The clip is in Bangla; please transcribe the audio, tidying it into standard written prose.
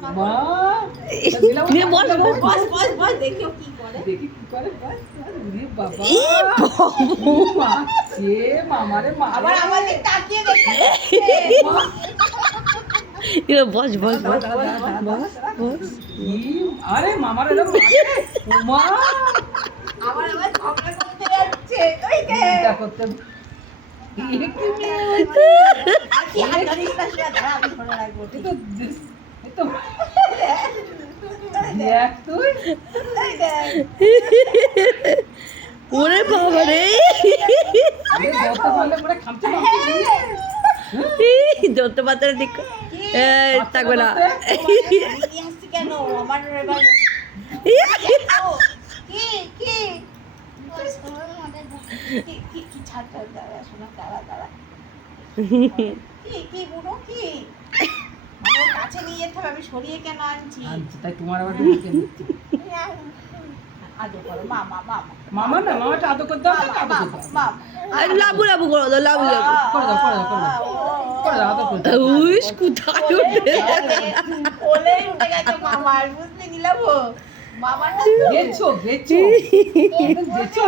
মা নিয়ে বস বস বস বস বস দেখি কি করে দেখি কি করে বস ওরে বাবা এই বাবু মা সে মামারে মা আবার আমাদের তাকিয়ে দেখে এরা বস বস বস দাঁড়া, দাঁড়া, দাঁড়া, বস বস আরে মামার এরকম মা আবার ঝগড়া করতে যাচ্ছে ওই দে চিন্তা করতে আর কি হাত ধরিস না সেটা দাঁড়া আমি ধরে রাখবো এই তো এই তো দেখ তুই এই দেখ ওরে বাবা রে আরে ধরতে পারলে পরে খামচে ধরতে পারতে না ঠিক থাকবে না নিয়ে আসছি কেন আমার এবার কি কি কি ছাড় দাঁড়া শোনা দাঁড়া দাঁড়া কি বুড়ো কি আমার কাছে নিয়ে যেতে হবে আমি সরিয়ে কেন আনছি তাই তোমার আবার ঢুকে নিচ্ছি আদর করো মামা মামা মামা না মামাটা আদর করতে হবে না আদর করতে হবে আর লাবু লাবু করে দাও লাবু লাবু করে দাও করে দাও করে দাও করে দাও আদর করতে উইস কোথায় উঠে কোলে উঠে গেছে মামার বুঝলি নিলাম মামাটা গেছো গেছো গেছো